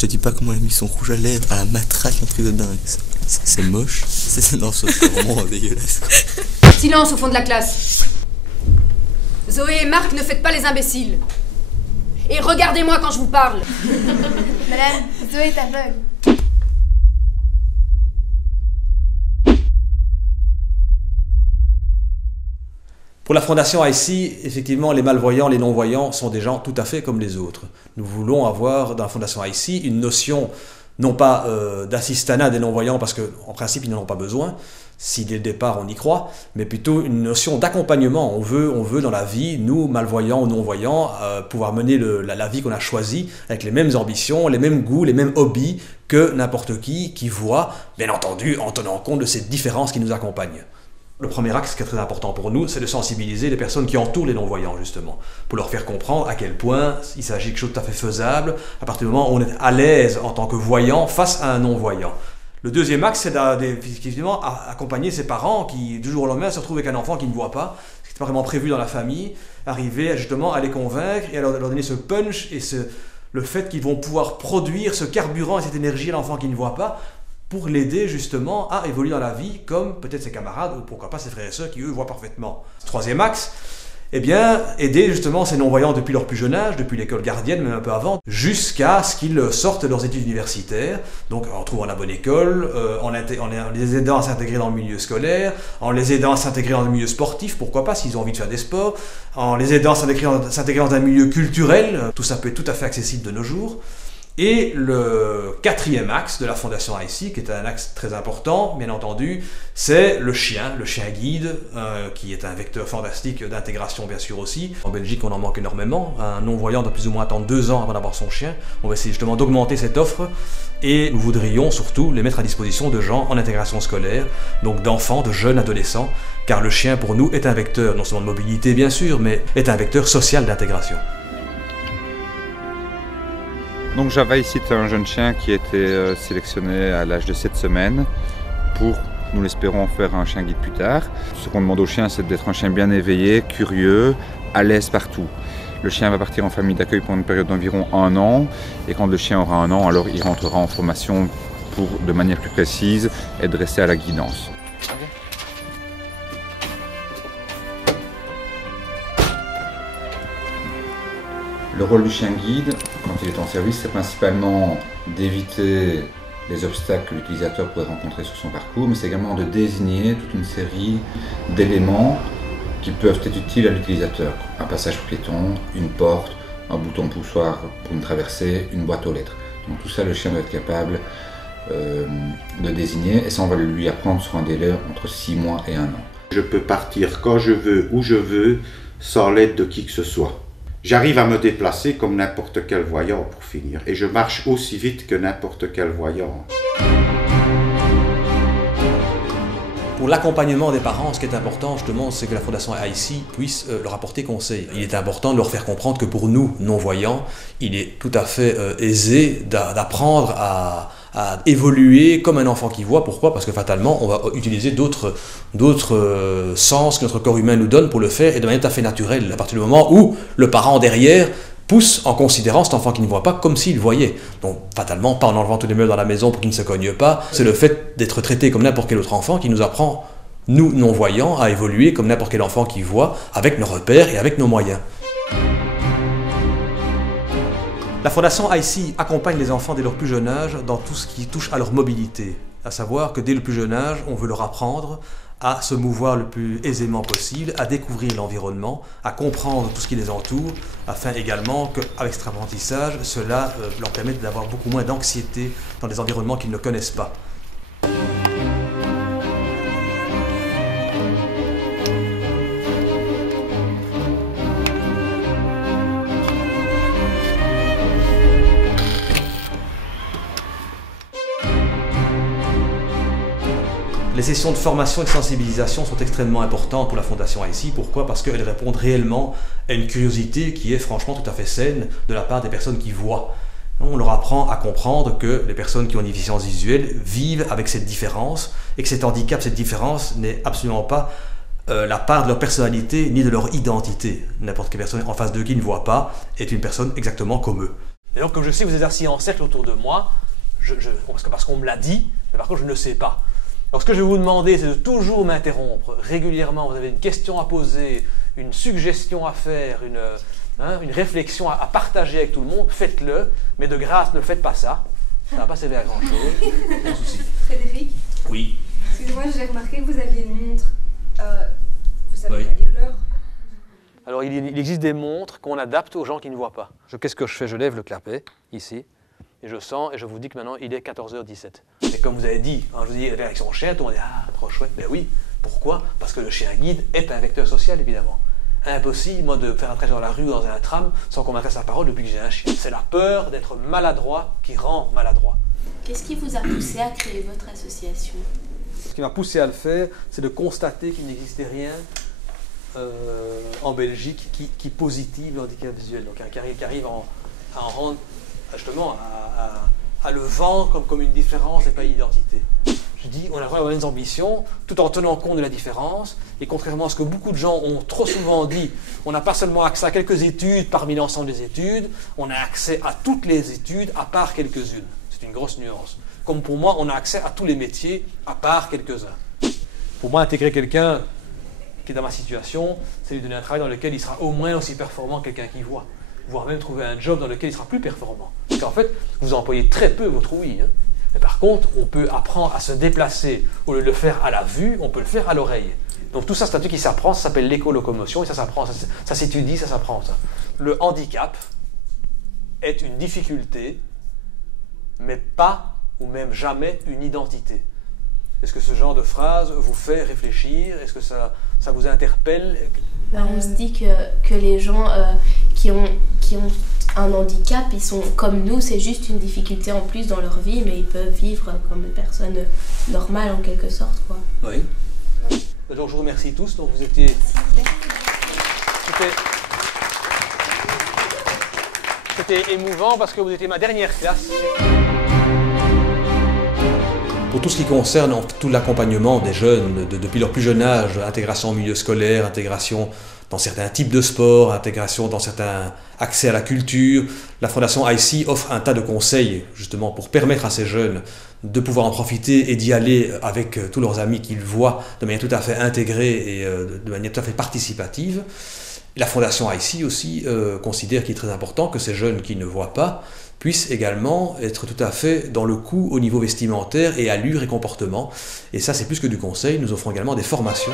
Je te dis pas comment elle a mis son rouge à lèvres à la matraque, un truc de dingue. C'est moche. Non, c'est vraiment dégueulasse. Silence au fond de la classe. Zoé et Marc, ne faites pas les imbéciles. Et regardez-moi quand je vous parle. Madame, Zoé est aveugle. Pour la Fondation IC, effectivement, les malvoyants, les non-voyants sont des gens tout à fait comme les autres. Nous voulons avoir dans la Fondation IC une notion, non pas d'assistanat des non-voyants, parce qu'en principe, ils n'en ont pas besoin, si dès le départ on y croit, mais plutôt une notion d'accompagnement. On veut dans la vie, nous, malvoyants ou non-voyants, pouvoir mener la vie qu'on a choisie avec les mêmes ambitions, les mêmes goûts, les mêmes hobbies que n'importe qui voit, bien entendu, en tenant compte de ces différences qui nous accompagnent. Le premier axe qui est très important pour nous, c'est de sensibiliser les personnes qui entourent les non-voyants, justement, pour leur faire comprendre à quel point il s'agit de quelque chose de tout à fait faisable, à partir du moment où on est à l'aise en tant que voyant face à un non-voyant. Le deuxième axe, c'est effectivement accompagner ses parents qui, du jour au lendemain, se retrouvent avec un enfant qui ne voit pas, ce qui n'est pas vraiment prévu dans la famille, arriver justement à les convaincre et à leur donner ce punch et le fait qu'ils vont pouvoir produire ce carburant et cette énergie à l'enfant qui ne voit pas, pour l'aider justement à évoluer dans la vie comme peut-être ses camarades ou pourquoi pas ses frères et sœurs qui eux voient parfaitement. Troisième axe, eh bien, aider justement ces non-voyants depuis leur plus jeune âge, depuis l'école gardienne, même un peu avant, jusqu'à ce qu'ils sortent de leurs études universitaires, donc en trouvant la bonne école, en les aidant à s'intégrer dans le milieu scolaire, en les aidant à s'intégrer dans le milieu sportif, pourquoi pas s'ils ont envie de faire des sports, en les aidant à s'intégrer dans un milieu culturel, tout ça peut être tout à fait accessible de nos jours. Et le quatrième axe de la Fondation IC, qui est un axe très important, bien entendu, c'est le chien guide, qui est un vecteur fantastique d'intégration bien sûr aussi. En Belgique, on en manque énormément. Un non-voyant doit plus ou moins attendre 2 ans avant d'avoir son chien. On va essayer justement d'augmenter cette offre et nous voudrions surtout les mettre à disposition de gens en intégration scolaire, donc d'enfants, de jeunes adolescents, car le chien pour nous est un vecteur, non seulement de mobilité bien sûr, mais est un vecteur social d'intégration. Donc Java ici est un jeune chien qui a été sélectionné à l'âge de 7 semaines pour, nous l'espérons, faire un chien guide plus tard. Ce qu'on demande au chien, c'est d'être un chien bien éveillé, curieux, à l'aise partout. Le chien va partir en famille d'accueil pendant une période d'environ 1 an et quand le chien aura 1 an, alors il rentrera en formation pour, de manière plus précise, être dressé à la guidance. Le rôle du chien guide, quand il est en service, c'est principalement d'éviter les obstacles que l'utilisateur pourrait rencontrer sur son parcours, mais c'est également de désigner toute une série d'éléments qui peuvent être utiles à l'utilisateur. Un passage piéton, une porte, un bouton poussoir pour une traversée, une boîte aux lettres. Donc tout ça, le chien doit être capable de désigner, et ça, on va lui apprendre sur un délai entre 6 mois et 1 an. Je peux partir quand je veux, où je veux, sans l'aide de qui que ce soit. J'arrive à me déplacer comme n'importe quel voyant pour finir, et je marche aussi vite que n'importe quel voyant. Pour l'accompagnement des parents, ce qui est important justement, c'est que la Fondation IC puisse leur apporter conseil. Il est important de leur faire comprendre que pour nous, non-voyants, il est tout à fait aisé d'apprendre à évoluer comme un enfant qui voit. Pourquoi? Parce que fatalement, on va utiliser d'autres sens que notre corps humain nous donne pour le faire et de manière tout à fait naturelle, à partir du moment où le parent derrière pousse en considérant cet enfant qui ne voit pas comme s'il voyait. Donc fatalement, pas en enlevant tous les meubles dans la maison pour qu'il ne se cogne pas, c'est le fait d'être traité comme n'importe quel autre enfant qui nous apprend, nous non-voyants, à évoluer comme n'importe quel enfant qui voit, avec nos repères et avec nos moyens. La Fondation IC accompagne les enfants dès leur plus jeune âge dans tout ce qui touche à leur mobilité. À savoir que dès le plus jeune âge, on veut leur apprendre à se mouvoir le plus aisément possible, à découvrir l'environnement, à comprendre tout ce qui les entoure, afin également qu'avec cet apprentissage, cela leur permette d'avoir beaucoup moins d'anxiété dans des environnements qu'ils ne connaissent pas. Les sessions de formation et de sensibilisation sont extrêmement importantes pour la Fondation IC. Pourquoi? Parce qu'elles répondent réellement à une curiosité qui est franchement tout à fait saine de la part des personnes qui voient. On leur apprend à comprendre que les personnes qui ont une déficience visuelle vivent avec cette différence et que cet handicap, cette différence n'est absolument pas la part de leur personnalité ni de leur identité. N'importe quelle personne en face d'eux qui ne voit pas est une personne exactement comme eux. Et donc, comme je sais que vous êtes assis en cercle autour de moi, parce qu'on me l'a dit, mais par contre, je ne le sais pas. Alors, ce que je vais vous demander, c'est de toujours m'interrompre régulièrement. Vous avez une question à poser, une suggestion à faire, une réflexion à partager avec tout le monde, faites-le, mais de grâce, ne faites pas ça. Ça ne va pas servir à grand-chose. Pas de souci. Frédéric, Oui. excusez-moi, j'ai remarqué que vous aviez une montre. Vous savez Oui. pas lire l'heure? Alors, il existe des montres qu'on adapte aux gens qui ne voient pas. Qu'est-ce que je fais? Je lève le clapet, ici, et je sens, et je vous dis que maintenant, il est 14h17. Et comme vous avez dit, quand je vous dis avec son chien, tout le monde dit « Ah, trop chouette !» Ben oui. Pourquoi? Parce que le chien guide est un vecteur social, évidemment. Impossible, moi, de faire un trajet dans la rue ou dans un tram sans qu'on m'adresse la parole depuis que j'ai un chien. C'est la peur d'être maladroit qui rend maladroit. Qu'est-ce qui vous a poussé à créer votre association? Ce qui m'a poussé à le faire, c'est de constater qu'il n'existait rien en Belgique qui positive le handicap visuel, donc qui arrive à en rendre justement à le vendre comme une différence et pas une identité. Je dis, on a vraiment des ambitions, tout en tenant compte de la différence, et contrairement à ce que beaucoup de gens ont trop souvent dit, on n'a pas seulement accès à quelques études parmi l'ensemble des études, on a accès à toutes les études à part quelques-unes. C'est une grosse nuance. Comme pour moi, on a accès à tous les métiers à part quelques-uns. Pour moi, intégrer quelqu'un qui est dans ma situation, c'est lui donner un travail dans lequel il sera au moins aussi performant que quelqu'un qui voit, voire même trouver un job dans lequel il sera plus performant. Parce qu'en fait, vous employez très peu votre ouïe. Mais par contre, on peut apprendre à se déplacer. Au lieu de le faire à la vue, on peut le faire à l'oreille. Donc tout ça, c'est un truc qui s'apprend, ça s'appelle l'écolocomotion, et ça s'apprend, ça s'étudie, ça s'apprend. Ça. Le handicap est une difficulté, mais pas, ou même jamais, une identité. Est-ce que ce genre de phrase vous fait réfléchir? Est-ce que ça vous interpelle? On se dit que les gens qui ont un handicap, ils sont comme nous, c'est juste une difficulté en plus dans leur vie, mais ils peuvent vivre comme une personne normale en quelque sorte, quoi. Oui. Donc je vous remercie tous. Donc vous étiez... C'était émouvant parce que vous étiez ma dernière classe. Pour tout ce qui concerne tout l'accompagnement des jeunes depuis leur plus jeune âge, intégration au milieu scolaire, intégration dans certains types de sports, intégration dans certains accès à la culture, la Fondation IC offre un tas de conseils justement pour permettre à ces jeunes de pouvoir en profiter et d'y aller avec tous leurs amis qu'ils voient de manière tout à fait intégrée et de manière tout à fait participative. La Fondation IC aussi considère qu'il est très important que ces jeunes qui ne voient pas puissent également être tout à fait dans le coup au niveau vestimentaire et allure et comportement. Et ça, c'est plus que du conseil, nous offrons également des formations.